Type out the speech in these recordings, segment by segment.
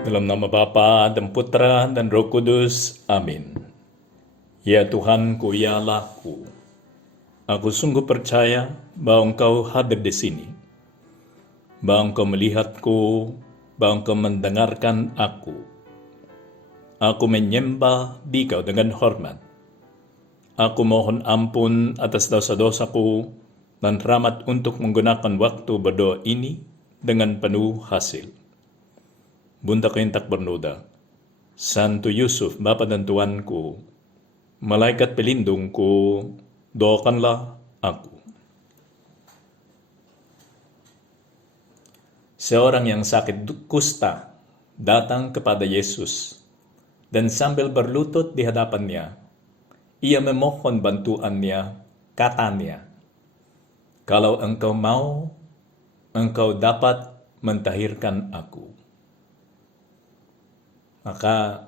Dalam nama Bapa dan Putra dan Roh Kudus. Amin. Ya Tuhanku, ya Allahku, aku sungguh percaya bahwa Engkau hadir di sini, bahwa Engkau melihatku, bahwa Engkau mendengarkan aku. Aku menyembah Dikau dengan hormat. Aku mohon ampun atas dosa-dosaku dan rahmat untuk menggunakan waktu berdoa ini dengan penuh hasil. Bunda Kaintak bernoda, Santo Yusuf, Bapa dan Tuanku, malaikat pelindungku, doakanlah aku. Seorang yang sakit kusta datang kepada Yesus dan sambil berlutut di hadapannya, ia memohon bantuannya, katanya, "Kalau engkau mau, engkau dapat mentahirkan aku." Maka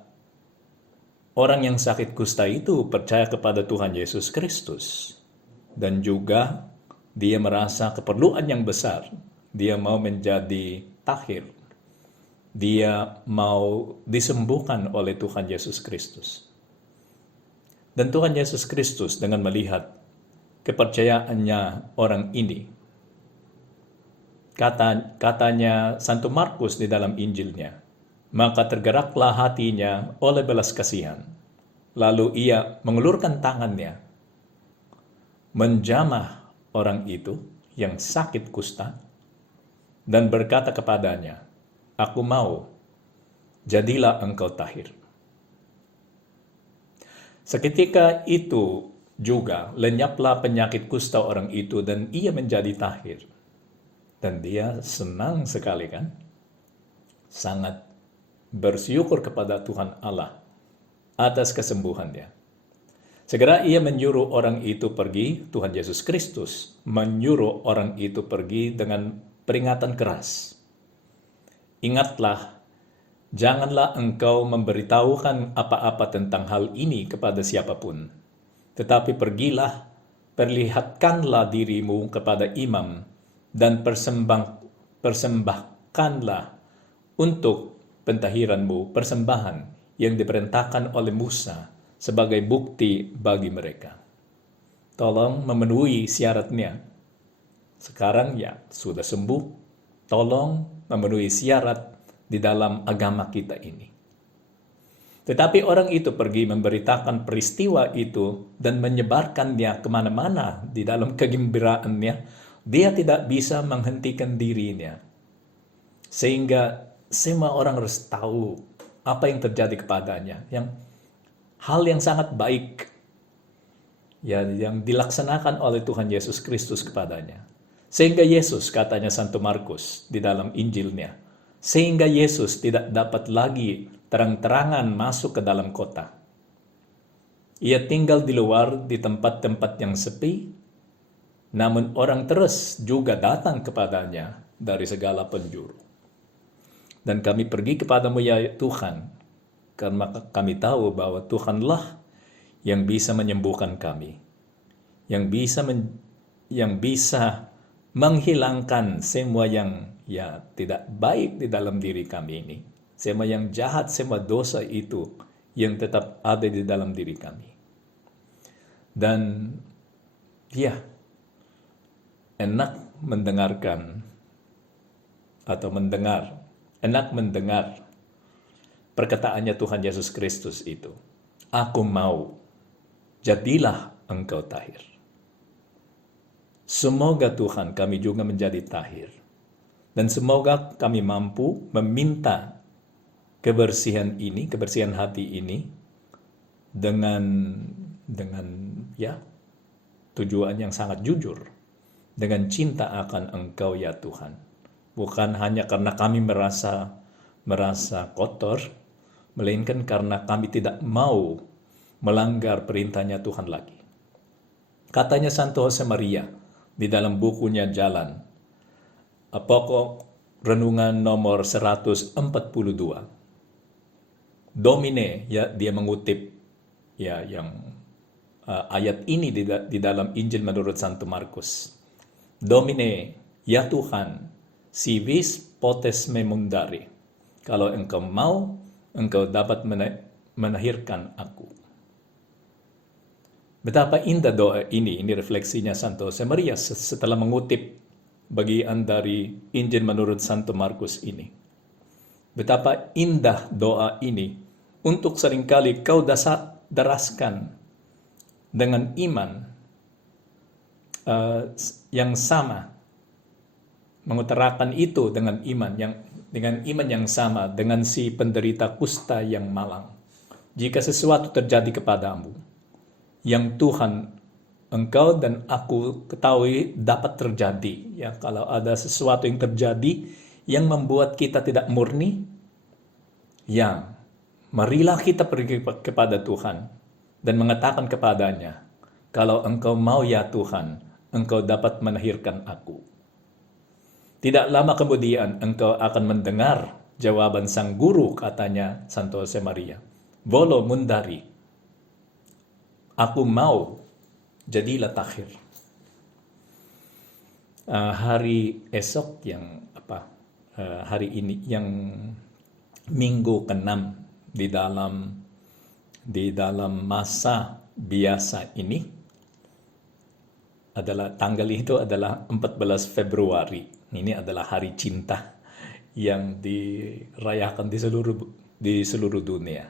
orang yang sakit kusta itu percaya kepada Tuhan Yesus Kristus. Dan juga dia merasa keperluan yang besar. Dia mau menjadi tahir. Dia mau disembuhkan oleh Tuhan Yesus Kristus. Dan Tuhan Yesus Kristus dengan melihat kepercayaannya orang ini, katanya Santo Markus di dalam Injilnya, maka tergeraklah hatinya oleh belas kasihan. Lalu ia mengulurkan tangannya, menjamah orang itu yang sakit kusta, dan berkata kepadanya, "Aku mau, jadilah engkau tahir." Seketika itu juga lenyaplah penyakit kusta orang itu dan ia menjadi tahir. Dan dia senang sekali kan? Sangat bersyukur kepada Tuhan Allah atas kesembuhannya. Segera ia menyuruh orang itu pergi, Tuhan Yesus Kristus menyuruh orang itu pergi dengan peringatan keras. "Ingatlah, janganlah engkau memberitahukan apa-apa tentang hal ini kepada siapapun. Tetapi pergilah, perlihatkanlah dirimu kepada imam, dan persembahkanlah untuk pentahiranmu persembahan yang diperintahkan oleh Musa sebagai bukti bagi mereka." Tolong memenuhi syaratnya. Sekarang ya sudah sembuh, tolong memenuhi syarat di dalam agama kita ini. Tetapi orang itu pergi memberitakan peristiwa itu dan menyebarkannya kemana-mana di dalam kegembiraannya. Dia tidak bisa menghentikan dirinya. Sehingga semua orang harus tahu apa yang terjadi kepadanya. Hal yang sangat baik ya, yang dilaksanakan oleh Tuhan Yesus Kristus kepadanya. Sehingga Yesus, katanya Santo Markus di dalam Injilnya, sehingga Yesus tidak dapat lagi terang-terangan masuk ke dalam kota. Ia tinggal di luar di tempat-tempat yang sepi, namun orang terus juga datang kepadanya dari segala penjuru. Dan kami pergi kepadamu ya Tuhan, karena kami tahu bahwa Tuhanlah yang bisa menyembuhkan kami, yang bisa menghilangkan semua yang ya tidak baik di dalam diri kami ini, semua yang jahat, semua dosa itu yang tetap ada di dalam diri kami. Dan ya, enak mendengar perkataannya Tuhan Yesus Kristus itu. "Aku mau, jadilah engkau tahir." Semoga Tuhan kami juga menjadi tahir. Dan semoga kami mampu meminta kebersihan hati ini dengan ya tujuan yang sangat jujur, dengan cinta akan Engkau ya Tuhan. Bukan hanya karena kami merasa kotor, melainkan karena kami tidak mau melanggar perintahnya Tuhan lagi. Katanya Santo Josemaria di dalam bukunya Jalan, pokok renungan nomor 142. Domine, ya, dia mengutip ya yang ayat ini di dalam Injil menurut Santo Markus. "Domine, ya Tuhan, si vis potes me mundare, Kalau engkau mau, engkau dapat melahirkan aku. Betapa indah doa ini refleksinya Santo Josemaria setelah mengutip bagian dari Injil menurut Santo Markus ini. Betapa indah doa ini untuk seringkali kau daraskan dengan iman yang sama, mengutarakan itu dengan iman yang sama dengan si penderita kusta yang malang. Jika sesuatu terjadi kepadamu, yang Tuhan, engkau dan aku ketahui dapat terjadi, ya, kalau ada sesuatu yang terjadi yang membuat kita tidak murni, ya, marilah kita pergi kepada Tuhan dan mengatakan kepadanya, kalau engkau mau ya Tuhan, engkau dapat melahirkan aku. Tidak lama kemudian engkau akan mendengar jawaban sang guru, katanya Santo Josemaria. Volo mundari, aku mau, jadilah takhir. Hari esok yang hari ini yang minggu ke-6 di dalam masa biasa ini adalah tanggal itu adalah 14 Februari. Ini adalah hari cinta yang dirayakan di seluruh dunia.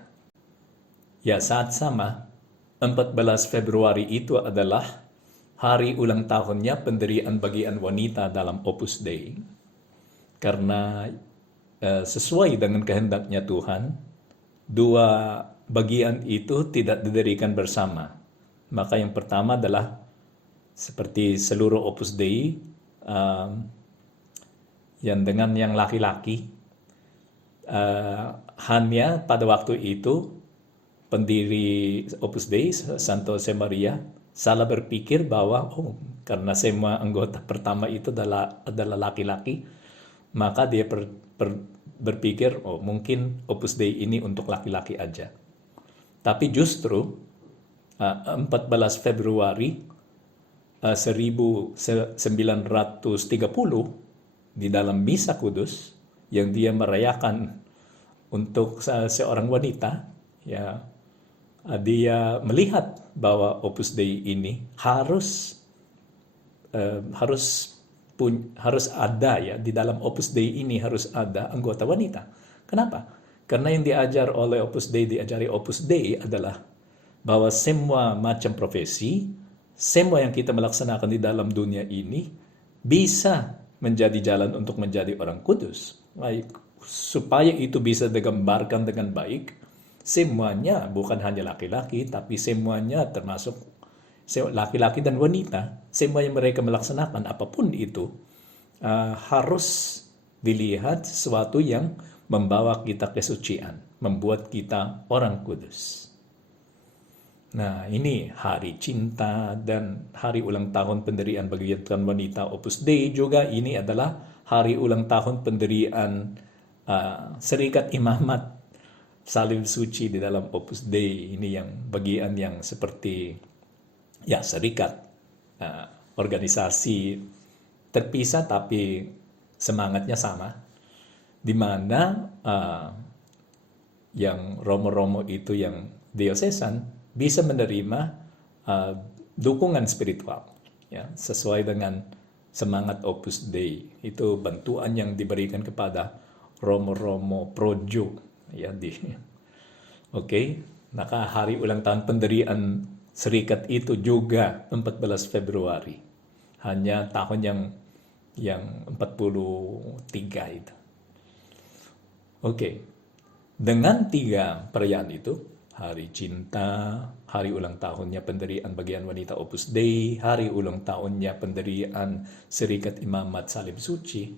Ya, saat sama 14 Februari itu adalah hari ulang tahunnya pendirian bagian wanita dalam Opus Dei. Karena sesuai dengan kehendaknya Tuhan, dua bagian itu tidak didirikan bersama. Maka yang pertama adalah seperti seluruh Opus Dei, yang dengan yang laki-laki, hanya pada waktu itu pendiri Opus Dei, Santo Josemaria, salah berpikir bahwa karena semua anggota pertama itu adalah laki-laki, maka dia berpikir mungkin Opus Dei ini untuk laki-laki aja. Tapi justru 14 Februari 1930 di dalam Misa Kudus yang dia merayakan untuk seorang wanita, ya, dia melihat bahwa Opus Dei ini harus ada, ya, di dalam Opus Dei ini harus ada anggota wanita. Kenapa? Karena yang diajari Opus Dei adalah bahwa semua macam profesi, semua yang kita melaksanakan di dalam dunia ini bisa menjadi jalan untuk menjadi orang kudus. Supaya itu bisa digambarkan dengan baik, semuanya, bukan hanya laki-laki, tapi semuanya termasuk laki-laki dan wanita, semua yang mereka melaksanakan apapun itu harus dilihat sesuatu yang membawa kita kesucian, membuat kita orang kudus. Nah, ini hari cinta dan hari ulang tahun pendirian bagian wanita Opus Dei juga. Ini adalah hari ulang tahun pendirian Serikat Imamat Salib Suci di dalam Opus Dei. Ini yang bagian yang seperti, ya, serikat, organisasi terpisah tapi semangatnya sama, di mana yang romo-romo itu yang diosesan bisa menerima dukungan spiritual, ya, sesuai dengan semangat Opus Dei. Itu bantuan yang diberikan kepada romo-romo projo, ya, maka hari ulang tahun pendirian serikat itu juga 14 Februari. Hanya tahun yang 43 itu. Dengan 3 perayaan itu, hari cinta, hari ulang tahunnya pendirian bagian wanita Opus Dei, hari ulang tahunnya pendirian Serikat Imamat Salib Suci,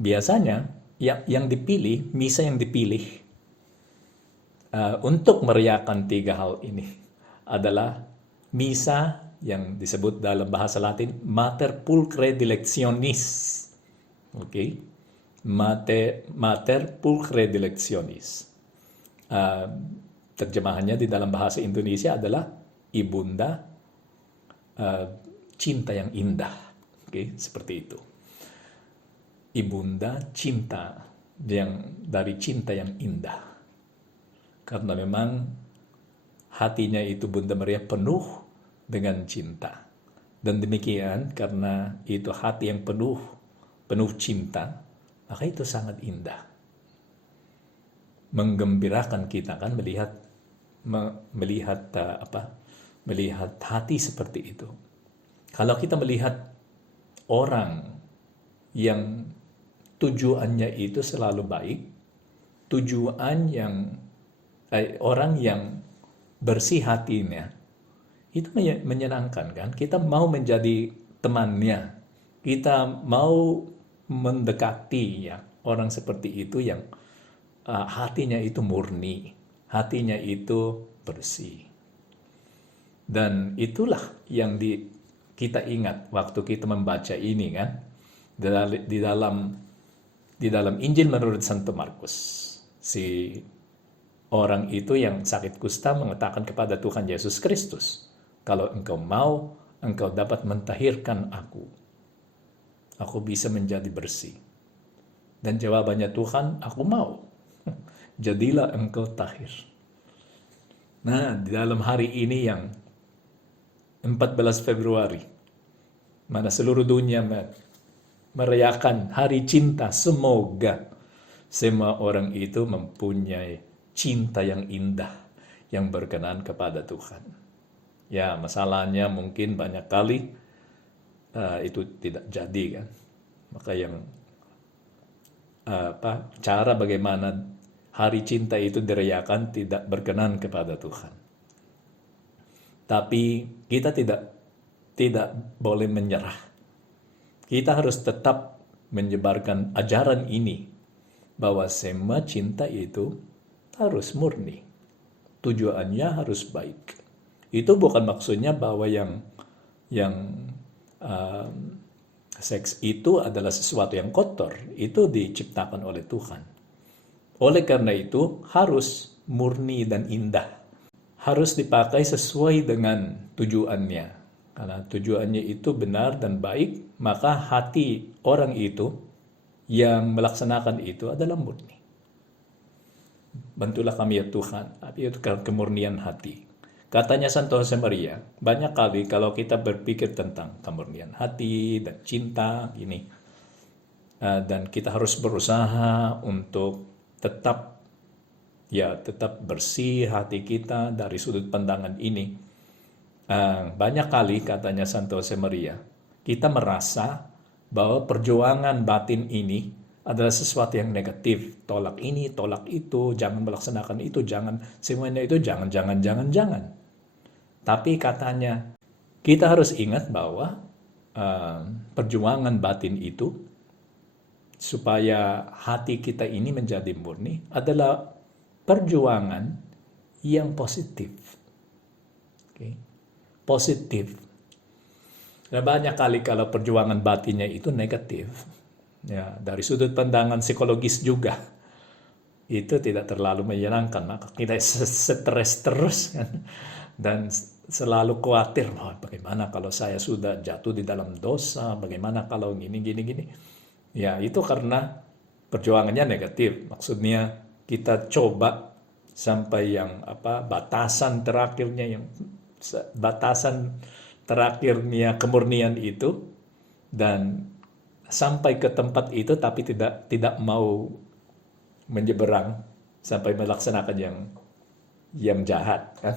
biasanya misa yang dipilih untuk merayakan 3 hal ini adalah misa yang disebut dalam bahasa Latin Mater Pulchre Dilectionis. Mater Pulchre Dilectionis. Terjemahannya di dalam bahasa Indonesia adalah Ibunda Cinta yang Indah. Seperti itu. Ibunda Cinta yang dari cinta yang indah. Karena memang hatinya itu Bunda Maria penuh dengan cinta. Dan demikian karena itu hati yang penuh cinta, maka itu sangat indah. Menggembirakan kita kan melihat hati seperti itu. Kalau kita melihat orang yang tujuannya itu selalu baik, orang yang bersih hatinya, itu menyenangkan kan? Kita mau menjadi temannya, kita mau mendekati ya orang seperti itu yang hatinya itu murni, hatinya itu bersih. Dan itulah yang kita ingat waktu kita membaca ini kan, di dalam Injil menurut Santo Markus, si orang itu yang sakit kusta mengatakan kepada Tuhan Yesus Kristus, kalau engkau mau, engkau dapat mentahirkan aku. Aku bisa menjadi bersih. Dan jawabannya Tuhan, aku mau. Jadilah engkau tahir. Nah, di dalam hari ini yang 14 Februari, mana seluruh dunia merayakan Hari Cinta, semoga semua orang itu mempunyai cinta yang indah, yang berkenan kepada Tuhan. Ya, masalahnya mungkin banyak kali itu tidak jadi kan. Maka cara bagaimana Hari Cinta itu dirayakan tidak berkenan kepada Tuhan. Tapi kita tidak boleh menyerah. Kita harus tetap menyebarkan ajaran ini bahwa semua cinta itu harus murni. Tujuannya harus baik. Itu bukan maksudnya bahwa yang seks itu adalah sesuatu yang kotor. Itu diciptakan oleh Tuhan. Oleh karena itu harus murni dan indah. Harus dipakai sesuai dengan tujuannya. Karena tujuannya itu benar dan baik, maka hati orang itu yang melaksanakan itu adalah murni. Bantulah kami ya Tuhan, itu kemurnian hati. Katanya Santo Josemaria, banyak kali kalau kita berpikir tentang kemurnian hati dan cinta ini, dan kita harus berusaha untuk tetap bersih hati kita dari sudut pandangan ini. Banyak kali katanya Santo Josemaria, kita merasa bahwa perjuangan batin ini adalah sesuatu yang negatif. Tolak ini, tolak itu, jangan melaksanakan itu, jangan semuanya itu, jangan. Tapi katanya, kita harus ingat bahwa perjuangan batin itu, supaya hati kita ini menjadi murni, adalah perjuangan yang positif. Okay? Positif. Nah, banyak kali kalau perjuangan batinnya itu negatif, ya, dari sudut pandangan psikologis juga, itu tidak terlalu menyenangkan. Maka kita stres terus kan? Dan selalu khawatir, bagaimana kalau saya sudah jatuh di dalam dosa, bagaimana kalau gini. Ya, itu karena perjuangannya negatif. Maksudnya kita coba sampai yang batasan terakhirnya kemurnian itu, dan sampai ke tempat itu tapi tidak mau menyeberang sampai melaksanakan yang jahat kan.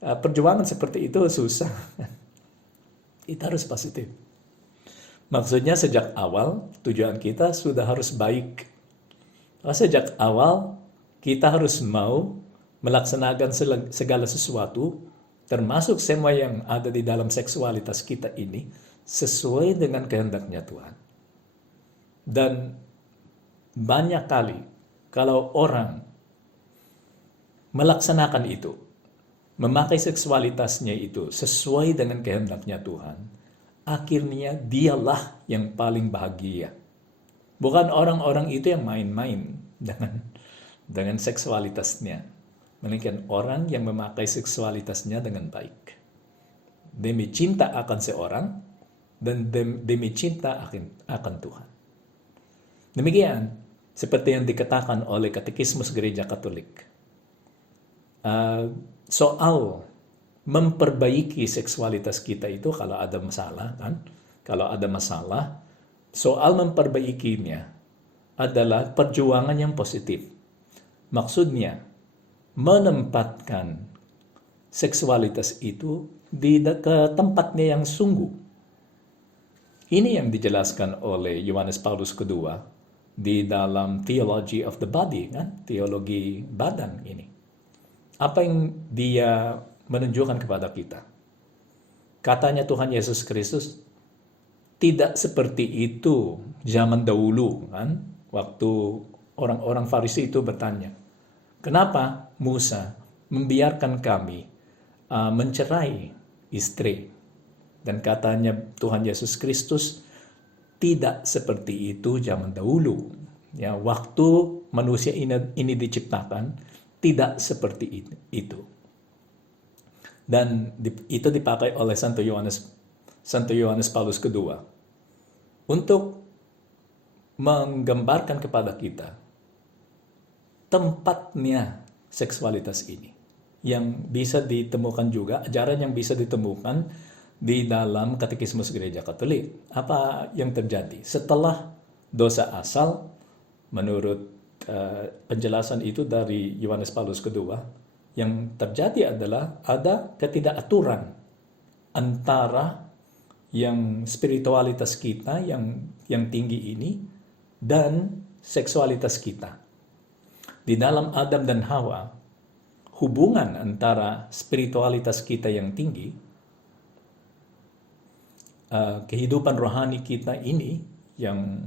Perjuangan seperti itu susah. Kita harus positif. Maksudnya sejak awal tujuan kita sudah harus baik. Sejak awal kita harus mau melaksanakan segala sesuatu, termasuk semua yang ada di dalam seksualitas kita ini, sesuai dengan kehendaknya Tuhan. Dan banyak kali kalau orang melaksanakan itu, memakai seksualitasnya itu sesuai dengan kehendaknya Tuhan, akhirnya dialah yang paling bahagia. Bukan orang-orang itu yang main-main dengan seksualitasnya, melainkan orang yang memakai seksualitasnya dengan baik. Demi cinta akan seorang dan demi cinta akan Tuhan. Demikian, seperti yang dikatakan oleh Katekismus Gereja Katolik. Soal memperbaiki seksualitas kita itu kalau ada masalah, kan? Kalau ada masalah, soal memperbaikinya adalah perjuangan yang positif. Maksudnya, menempatkan seksualitas itu di ke tempatnya yang sungguh. Ini yang dijelaskan oleh Yohanes Paulus II di dalam Theology of the Body, kan? Teologi badan ini. Apa yang dia menunjukkan kepada kita? Katanya Tuhan Yesus Kristus, tidak seperti itu zaman dahulu, kan? Waktu orang-orang Farisi itu bertanya, kenapa Musa membiarkan kami mencerai istri? Dan katanya Tuhan Yesus Kristus, tidak seperti itu zaman dahulu. Ya, waktu manusia ini diciptakan, tidak seperti itu. Dan itu dipakai oleh Santo Yohanes Paulus II untuk menggambarkan kepada kita tempatnya seksualitas ini, yang bisa ditemukan juga, ajaran yang bisa ditemukan di dalam Katekismus Gereja Katolik. Apa yang terjadi setelah dosa asal? Menurut penjelasan itu dari Yohanes Paulus II, yang terjadi adalah ada ketidakaturan antara yang spiritualitas kita yang tinggi ini dan seksualitas kita. Di dalam Adam dan Hawa, hubungan antara spiritualitas kita yang tinggi, kehidupan rohani kita ini yang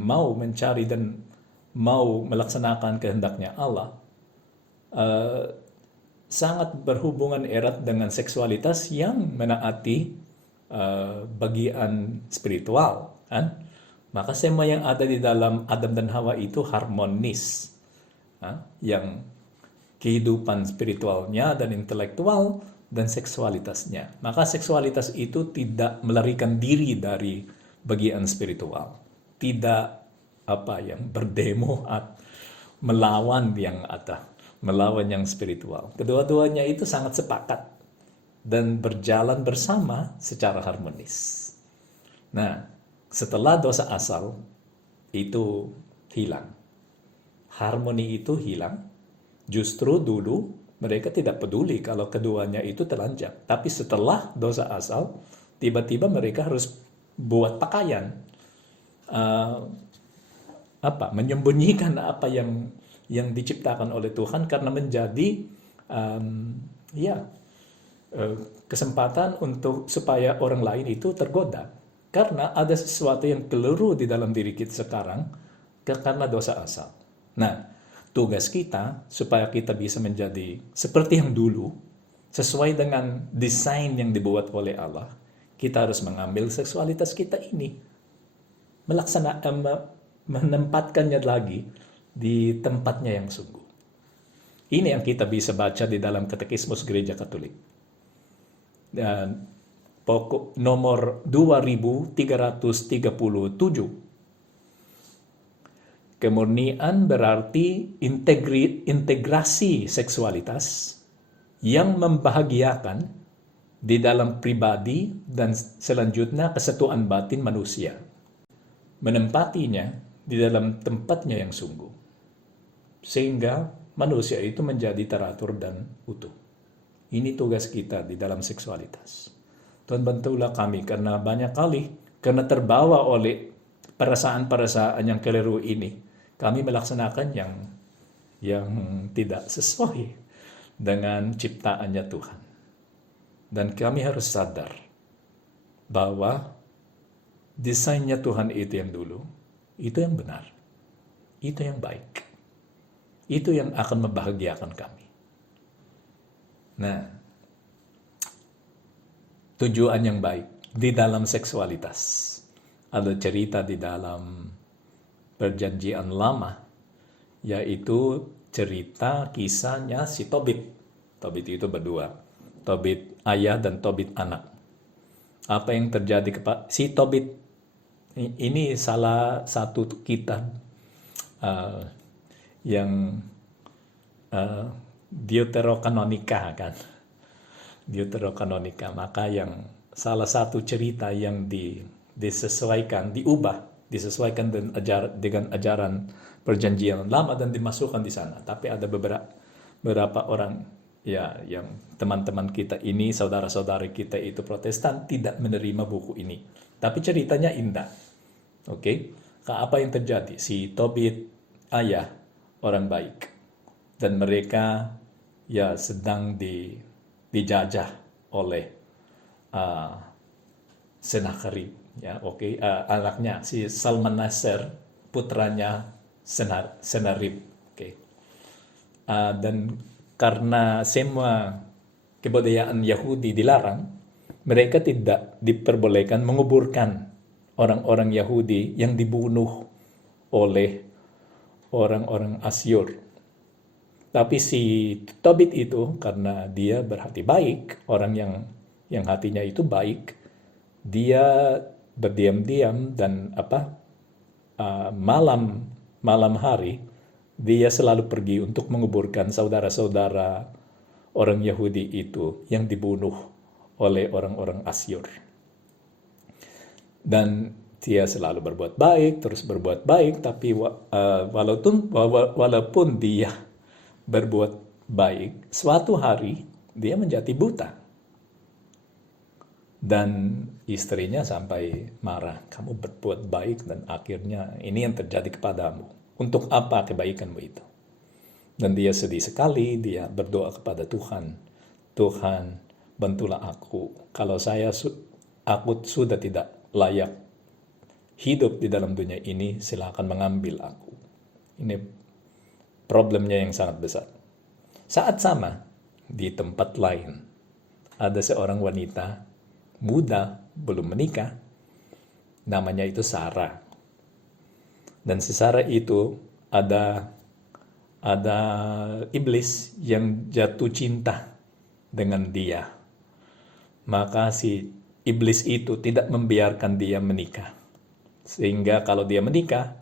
mau mencari dan mau melaksanakan kehendaknya Allah, sangat berhubungan erat dengan seksualitas yang menaati bagian spiritual, kan? Maka semua yang ada di dalam Adam dan Hawa itu harmonis, yang kehidupan spiritualnya dan intelektual dan seksualitasnya. Maka seksualitas itu tidak melarikan diri dari bagian spiritual, tidak yang berdemo melawan yang ada, melawan yang spiritual. Kedua-duanya itu sangat sepakat dan berjalan bersama secara harmonis. Nah, setelah dosa asal itu hilang, harmoni itu hilang. Justru dulu mereka tidak peduli kalau keduanya itu telanjang. Tapi setelah dosa asal, tiba-tiba mereka harus buat pakaian, menyembunyikan apa yang diciptakan oleh Tuhan, karena menjadi kesempatan supaya orang lain itu tergoda. Karena ada sesuatu yang keliru di dalam diri kita sekarang karena dosa asal. Nah, tugas kita supaya kita bisa menjadi seperti yang dulu, sesuai dengan desain yang dibuat oleh Allah, kita harus mengambil seksualitas kita ini, menempatkannya lagi di tempatnya yang sungguh. Ini yang kita bisa baca di dalam Katekismus Gereja Katolik. Dan pokok nomor 2337. Kemurnian berarti integrasi seksualitas yang membahagiakan di dalam pribadi dan selanjutnya kesatuan batin manusia. Menempatinya di dalam tempatnya yang sungguh, sehingga manusia itu menjadi teratur dan utuh. Ini tugas kita di dalam seksualitas. Tuhan bantulah kami, karena banyak kali, karena terbawa oleh perasaan-perasaan yang keliru ini, kami melaksanakan yang tidak sesuai dengan ciptaannya Tuhan. Dan kami harus sadar bahwa desainnya Tuhan itu yang dulu, itu yang benar, itu yang baik, itu yang akan membahagiakan kami. Nah, tujuan yang baik di dalam seksualitas. Ada cerita di dalam Perjanjian Lama, yaitu cerita kisahnya si Tobit. Tobit itu berdua, Tobit ayah dan Tobit anak. Apa yang terjadi kepada si Tobit? Ini salah satu kitab uh, yang Deuterokanonika kan, Deuterokanonika. Maka yang salah satu cerita yang disesuaikan, disesuaikan dengan ajaran perjanjian lama dan dimasukkan di sana. Tapi ada beberapa orang ya yang teman-teman kita ini, saudara-saudari kita itu Protestan tidak menerima buku ini. Tapi ceritanya indah. Oke. Apa yang terjadi? Si Tobit ayah orang baik dan mereka ya sedang dijajah oleh Sennacherib, ya, anaknya si Salmaneser, putranya Sennacherib, dan karena semua kebudayaan Yahudi dilarang, mereka tidak diperbolehkan menguburkan orang-orang Yahudi yang dibunuh oleh orang-orang Asyur. Tapi si Tobit itu, karena dia berhati baik, orang yang hatinya itu baik, dia berdiam-diam dan malam hari dia selalu pergi untuk menguburkan saudara-saudara orang Yahudi itu yang dibunuh oleh orang-orang Asyur. Dan dia selalu berbuat baik, terus berbuat baik, tapi walaupun dia berbuat baik, suatu hari dia menjadi buta. Dan istrinya sampai marah, kamu berbuat baik dan akhirnya ini yang terjadi kepadamu. Untuk apa kebaikanmu itu? Dan dia sedih sekali, dia berdoa kepada Tuhan. Tuhan, bantulah aku. Kalau aku sudah tidak layak hidup di dalam dunia ini, silakan mengambil aku. Ini problemnya yang sangat besar. Saat sama, di tempat lain, ada seorang wanita muda, belum menikah, namanya itu Sarah. Dan si Sarah itu ada iblis yang jatuh cinta dengan dia. Maka si iblis itu tidak membiarkan dia menikah. Sehingga kalau dia menikah,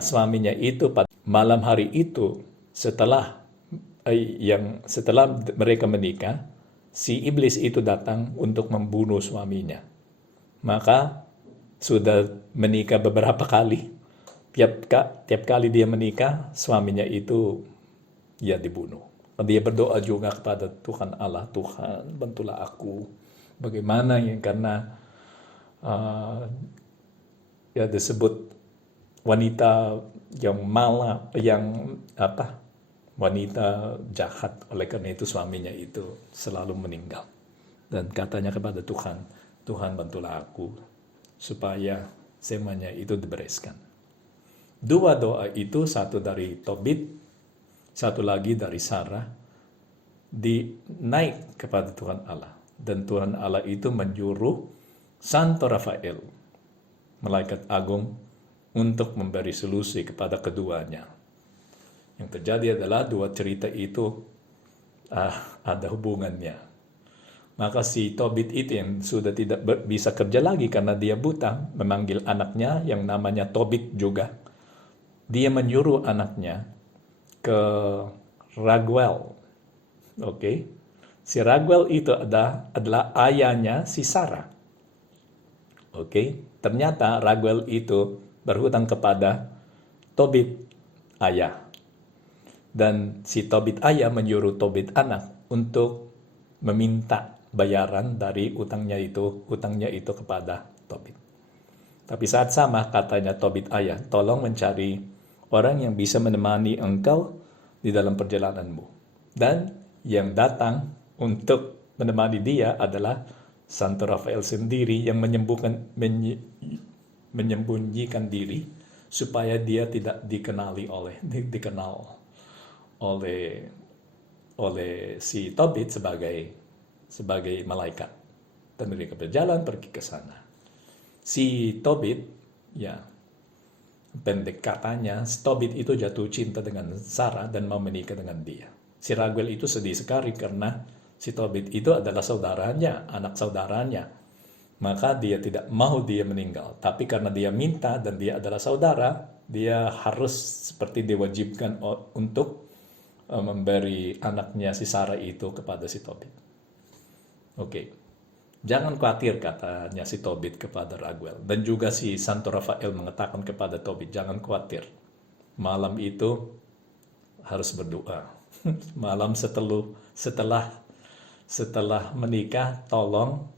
suaminya itu pada malam hari itu setelah mereka menikah, si iblis itu datang untuk membunuh suaminya. Maka sudah menikah beberapa kali. Tiap kali dia menikah, suaminya itu ya dibunuh. Dia berdoa juga kepada Tuhan Allah, Tuhan bantulah aku. Bagaimana ya, karena ya disebut wanita yang wanita jahat. Oleh karena itu suaminya itu selalu meninggal. Dan katanya kepada Tuhan, Tuhan bantulah aku supaya semuanya itu dibereskan. Dua doa itu, satu dari Tobit, satu lagi dari Sarah, naik kepada Tuhan Allah. Dan Tuhan Allah itu menyuruh Santo Rafael, malaikat agung, untuk memberi solusi kepada keduanya. Yang terjadi adalah dua cerita itu ada hubungannya. Maka si Tobit itu yang sudah tidak bisa kerja lagi karena dia buta, memanggil anaknya yang namanya Tobit juga. Dia menyuruh anaknya ke Raguel. Si Raguel itu adalah ayahnya si Sarah. Ternyata Raguel itu berhutang kepada Tobit ayah. Dan si Tobit ayah menyuruh Tobit anak untuk meminta bayaran dari hutangnya itu kepada Tobit. Tapi saat sama katanya Tobit ayah, tolong mencari orang yang bisa menemani engkau di dalam perjalananmu. Dan yang datang untuk menemani dia adalah Santo Rafael sendiri yang menyembunyikan diri supaya dia tidak dikenal oleh si Tobit sebagai malaikat. Dan mereka berjalan pergi ke sana. Si Tobit, pendek katanya, si Tobit itu jatuh cinta dengan Sarah dan mau menikah dengan dia. Si Raguel itu sedih sekali karena si Tobit itu adalah saudaranya, anak saudaranya. maka dia tidak mau dia meninggal. Tapi karena dia minta dan dia adalah saudara, dia harus seperti diwajibkan untuk memberi anaknya si Sarah itu kepada si Tobit. Oke. Jangan khawatir, katanya si Tobit kepada Raguel. Dan juga si Santo Rafael mengatakan kepada Tobit, jangan khawatir. Malam itu harus berdoa. Malam setelah menikah, tolong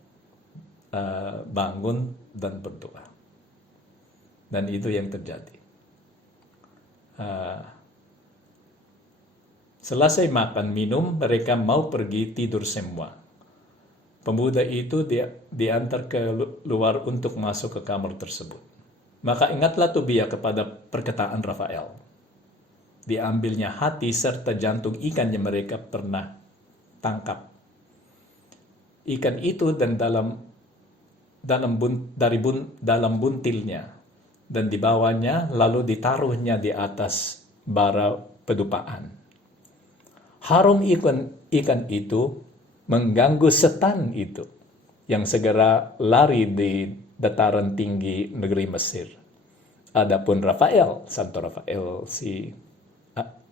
bangun dan berdoa. Dan itu yang terjadi. Selesai makan minum, mereka mau pergi tidur semua. Pemuda itu diantar ke luar untuk masuk ke kamar tersebut. Maka ingatlah Tobia kepada perkataan Rafael. Diambilnya hati serta jantung ikan yang mereka pernah tangkap. Ikan itu dan dalam buntilnya, dan dibawanya lalu ditaruhnya di atas bara pedupaan. Harum ikan itu mengganggu setan itu yang segera lari di dataran tinggi negeri Mesir. Adapun Rafael, Santo Rafael, si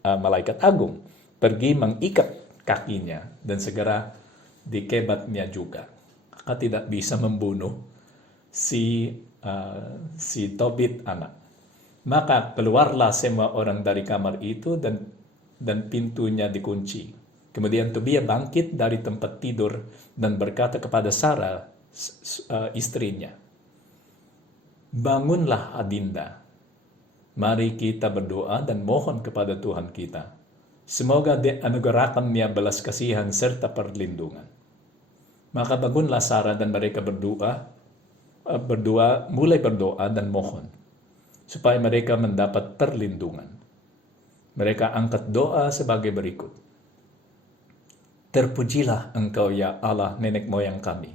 malaikat agung, pergi mengikat kakinya dan segera dikebatnya juga. Maka tidak bisa membunuh si Tobit anak. Maka keluarlah semua orang dari kamar itu dan pintunya dikunci. Kemudian Tobia bangkit dari tempat tidur dan berkata kepada Sarah, istrinya, "Bangunlah Adinda, mari kita berdoa dan mohon kepada Tuhan kita. Semoga dianugerahkan-Nya belas kasihan serta perlindungan." Maka bangunlah Sarah dan mereka mulai berdoa dan mohon supaya mereka mendapat perlindungan. Mereka angkat doa sebagai berikut. Terpujilah Engkau ya Allah nenek moyang kami,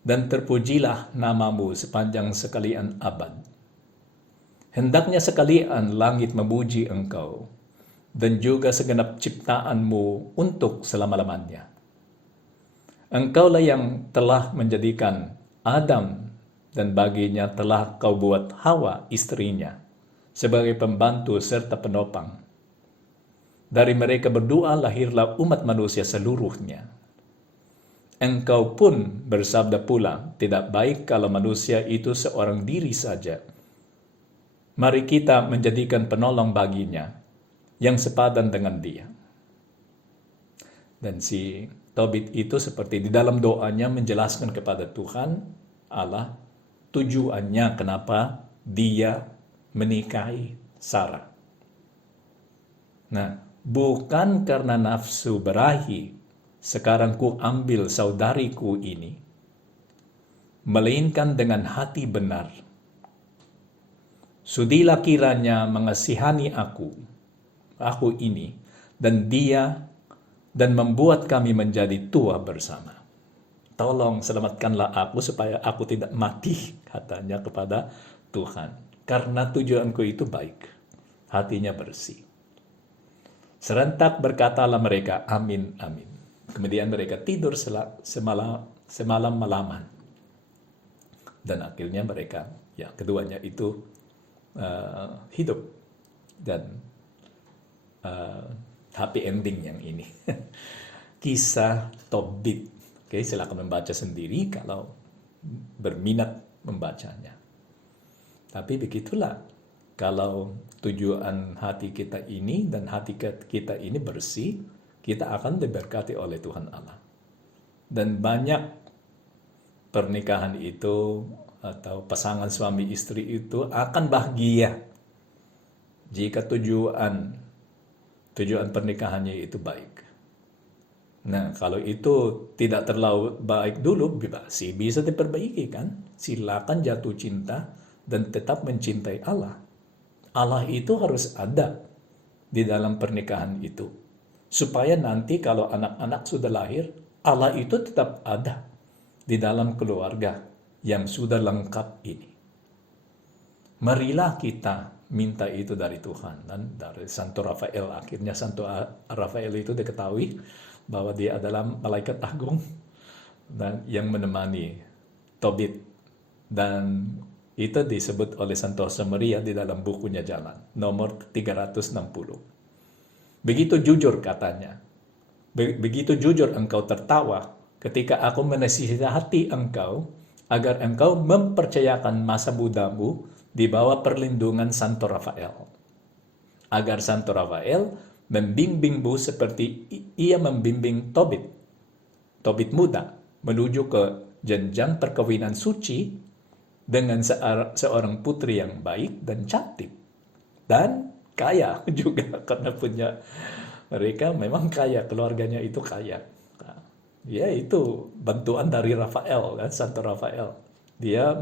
dan terpujilah namamu sepanjang sekalian abad. Hendaknya sekalian langit memuji Engkau, dan juga segenap ciptaanmu untuk selama-lamanya. Engkaulah yang telah menjadikan Adam, dan baginya telah kau buat Hawa istrinya sebagai pembantu serta penopang. Dari mereka berdua lahirlah umat manusia seluruhnya. Engkau pun bersabda pula, tidak baik kalau manusia itu seorang diri saja. Mari kita menjadikan penolong baginya yang sepadan dengan dia. Dan si Tobit itu seperti di dalam doanya menjelaskan kepada Tuhan Allah tujuannya kenapa dia menikahi Sarah. Nah, bukan karena nafsu berahi, sekarang ku ambil saudariku ini, melainkan dengan hati benar. Sudilah kiranya mengasihani aku ini, dan dia, dan membuat kami menjadi tua bersama. Tolong selamatkanlah aku supaya aku tidak mati, katanya kepada Tuhan. Karena tujuanku itu baik, hatinya bersih. Serentak berkatalah mereka, amin, amin. Kemudian mereka tidur semalam-malaman. Dan akhirnya mereka, keduanya itu hidup. Dan happy ending yang ini. Kisah Tobit. Oke, silakan membaca sendiri kalau berminat membacanya. Tapi begitulah, kalau tujuan hati kita ini dan hati kita ini bersih, kita akan diberkati oleh Tuhan Allah. Dan banyak pernikahan itu atau pasangan suami istri itu akan bahagia jika tujuan pernikahannya itu baik. Nah, kalau itu tidak terlalu baik dulu, bisa diperbaiki kan? Silakan jatuh cinta dan tetap mencintai Allah. Allah itu harus ada di dalam pernikahan itu. Supaya nanti kalau anak-anak sudah lahir, Allah itu tetap ada di dalam keluarga yang sudah lengkap ini. Marilah kita minta itu dari Tuhan dan dari Santo Rafael. Akhirnya Santo Rafael itu diketahui bahwa dia adalah malaikat agung dan yang menemani Tobit. Dan itu disebut oleh Santo Josemaria di dalam bukunya Jalan, nomor 360. Begitu jujur katanya. Begitu jujur engkau tertawa ketika aku menasihati engkau agar engkau mempercayakan masa mudamu di bawah perlindungan Santo Rafael. Agar Santo Rafael membimbingmu seperti ia membimbing Tobit. Tobit muda menuju ke jenjang perkawinan suci dengan seorang putri yang baik dan cantik. Dan kaya juga karena punya mereka memang kaya, keluarganya itu kaya. Nah, ya itu bantuan dari Rafael, kan, Santo Rafael. Dia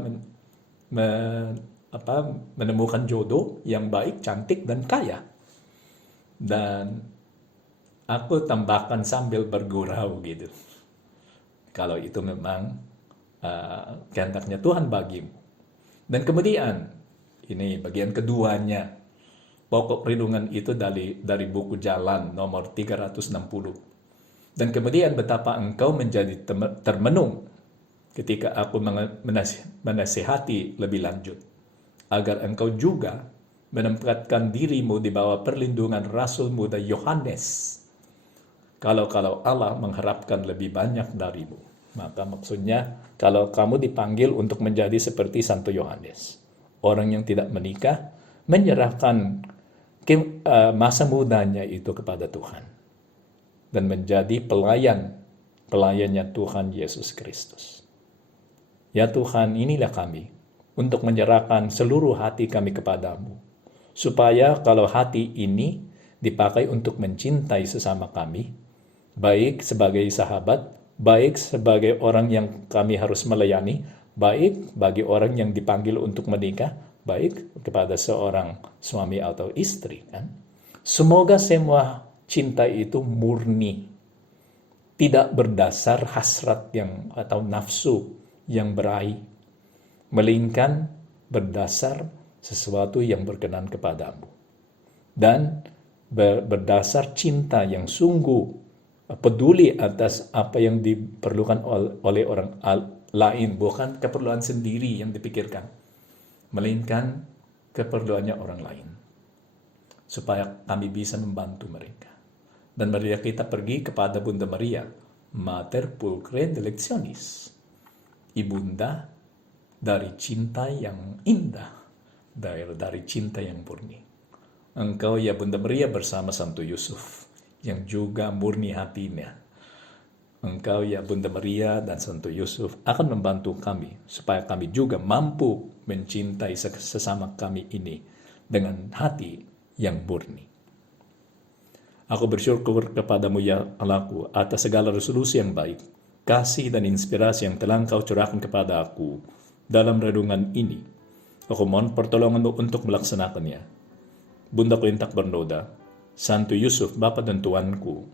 menemukan jodoh yang baik, cantik, dan kaya. Dan aku tambahkan sambil bergurau gitu. Kalau itu memang kehendaknya Tuhan bagimu. Dan kemudian, ini bagian keduanya, pokok renungan itu dari buku Jalan nomor 360. Dan kemudian betapa engkau menjadi termenung ketika aku menasihati lebih lanjut, agar engkau juga menempatkan dirimu di bawah perlindungan Rasul Muda Yohanes. Kalau Allah mengharapkan lebih banyak darimu, maka maksudnya kalau kamu dipanggil untuk menjadi seperti Santo Yohanes, orang yang tidak menikah, menyerahkan masa mudanya itu kepada Tuhan dan menjadi pelayannya Tuhan Yesus Kristus. Ya Tuhan, inilah kami untuk menyerahkan seluruh hati kami kepadamu, supaya kalau hati ini dipakai untuk mencintai sesama kami, baik sebagai sahabat, baik sebagai orang yang kami harus melayani, baik bagi orang yang dipanggil untuk menikah, baik kepada seorang suami atau istri, kan? Semoga semua cinta itu murni, tidak berdasar hasrat atau nafsu yang berahi, melainkan berdasar sesuatu yang berkenan kepadamu. Dan berdasar cinta yang sungguh peduli atas apa yang diperlukan oleh orang lain, bukan keperluan sendiri yang dipikirkan, melainkan keperluannya orang lain, supaya kami bisa membantu mereka. Dan marilah kita pergi kepada Bunda Maria, Mater Pulchre Delectionis, ibunda dari cinta yang indah, dari cinta yang murni. Engkau ya Bunda Maria bersama Santo Yusuf, yang juga murni hatinya. Engkau ya Bunda Maria dan Santo Yusuf akan membantu kami supaya kami juga mampu mencintai sesama kami ini dengan hati yang murni. Aku bersyukur kepadamu ya Allahku atas segala resolusi yang baik, kasih dan inspirasi yang telah Engkau curahkan kepada aku dalam renungan ini. Aku mohon pertolonganmu untuk melaksanakannya. Bunda Kuintak Bernoda, Santo Yusuf, Bapa dan Tuanku,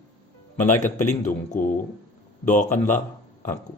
malaikat pelindungku, doakanlah aku.